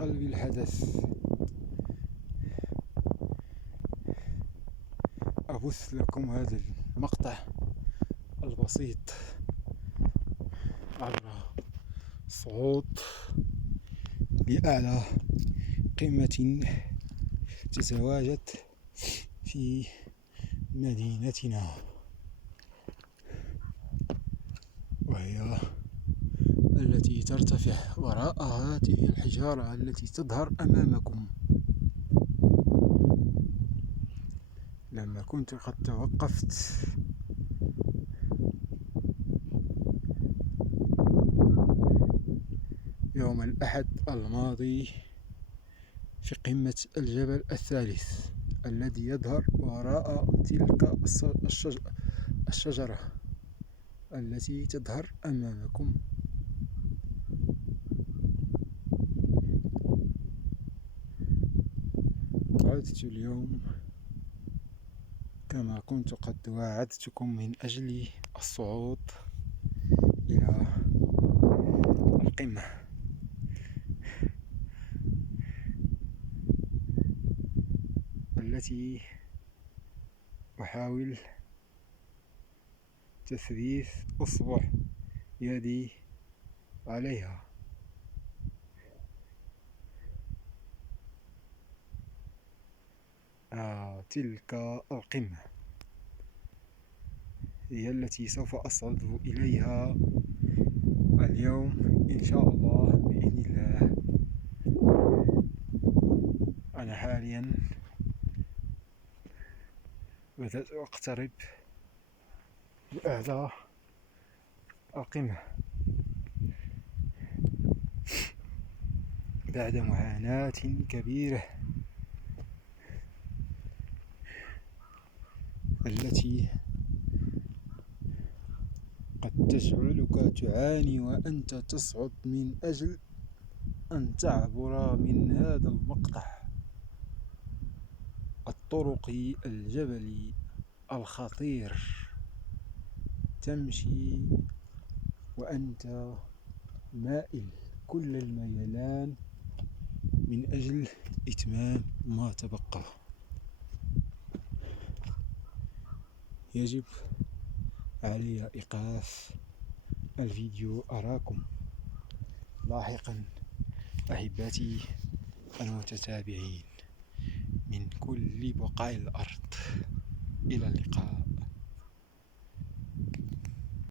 قلب الحدث أبث لكم هذا المقطع البسيط عبر صعود لأعلى قمة تتواجد في مدينتنا، وهي التي ترتفع وراء هذه الحجارة التي تظهر أمامكم. لما كنت قد توقفت يوم الأحد الماضي في قمة الجبل الثالث الذي يظهر وراء تلك الشجرة التي تظهر أمامكم. عدت اليوم كما كنت قد واعدتكم من أجل الصعود إلى القمة. التي أحاول تثبيت أصبع يدي عليها. تلك القمة هي التي سوف أصعد إليها اليوم إن شاء الله بإذن الله. أنا حاليا بدأت أقترب لأعلى القمة بعد معاناة كبيرة التي قد تجعلك تعاني وأنت تصعد من أجل أن تعبر من هذا المقطع الطرق الجبلي الخطير. تمشي وأنت مائل كل الميلان من أجل إتمام ما تبقى. يجب علي إيقاف الفيديو. أراكم لاحقا أحبتي المتتابعين من كل بقاع الأرض. إلى اللقاء.